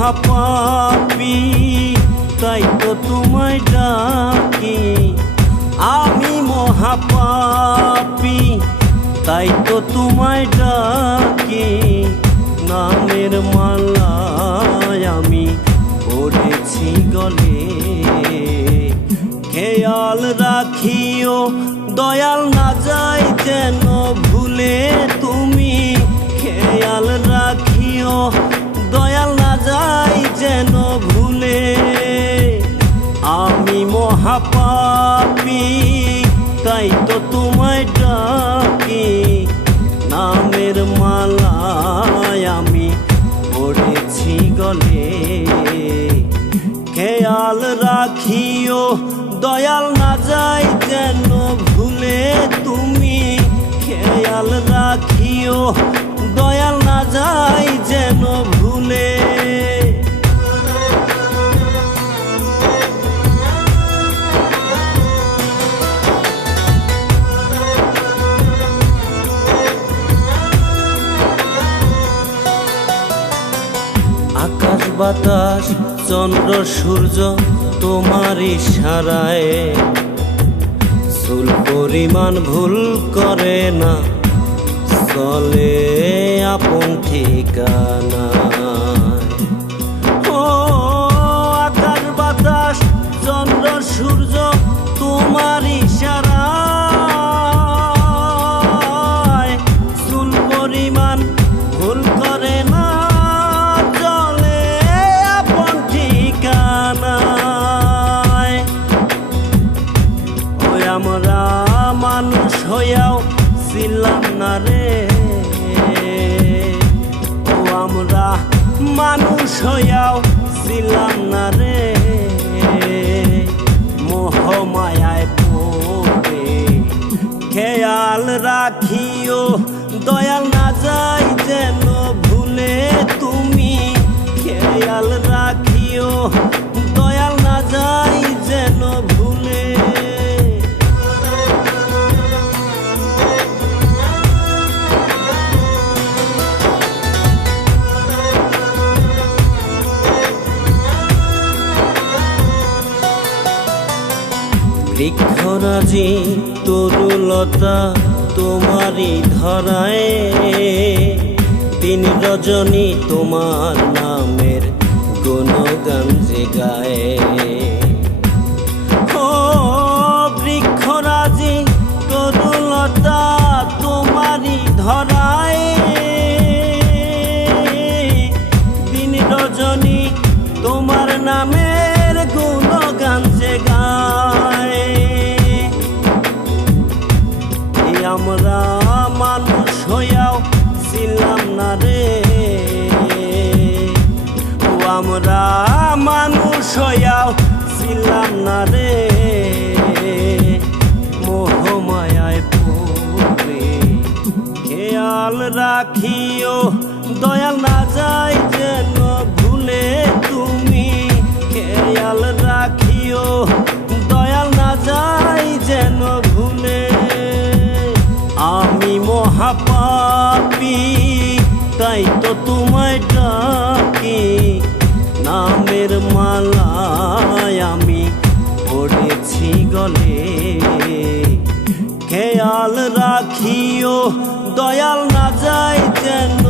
মহাপাপী, তাই তো তোমায় ডাকি। আমি মহাপাপী, তাই তো তোমায় ডাকি। নামের মালায় আমি পড়েছি গলে। খেয়াল রাখিও দয়াল না যায় যেন ভুলে তুমি। খেয়াল রাখিও দয়াল না যায় যেন ভুলে। আমি মহাপাপী, তাই তো তোমায় ডাকি। নামের মালায় আমি পড়েছি গলে। খেয়াল রাখিও দয়াল না যায় যেন ভুলে তুমি। খেয়াল রাখিও দয়াল না যায় যেন ভুলে। আকাশ বাতাস চন্দ্র সূর্য তোমার ইশারায় চুল পরিমাণ ভুল করে না, চলে আপন ঠিকানা। ও আকাশ বাতাস চন্দ্র সূর্য তোমার ইশারায় চুল পরিমাণ ভুল করে না, চলে আপন ঠিকানায়। ওই আমরা মানুষ হইয়াও ছিলাম না রে। ও আমরা মানুষ হইয়াও ছিলাম না রে। মোহমায়ায় পড়ে খেয়াল রাখিও দয়াল না যায় যেন ভুলে তুমি। খেয়াল রাখিও দয়াল না যায় যেন ভুলে। বৃক্ষরাজি তরুলতা তোমারই ধরায়, দিন রজনী তোমার নামের গুণগান যে গায়। ও বৃক্ষরাজি তরুলতা তোমারই ধরায়, দিন রজনী তোমার নামের গুণগান যে গায়। আমরা মানুষ হইয়াও ছিলাম না রে। ও আমরা মানুষ হইয়াও ছিলাম না রে। মোহমায়ায় পড়ে খেয়াল রাখিও দয়াল না যায় যেন ভুলে তুমি। খেয়াল রাখিও দয়াল না যায় যেন ভুলে। আমি মহাপাপী, তাই তো তোমায় ডাকি। নামের মালায় আমি পড়েছি গলে। খেয়াল রাখিও দয়াল না যায় যেন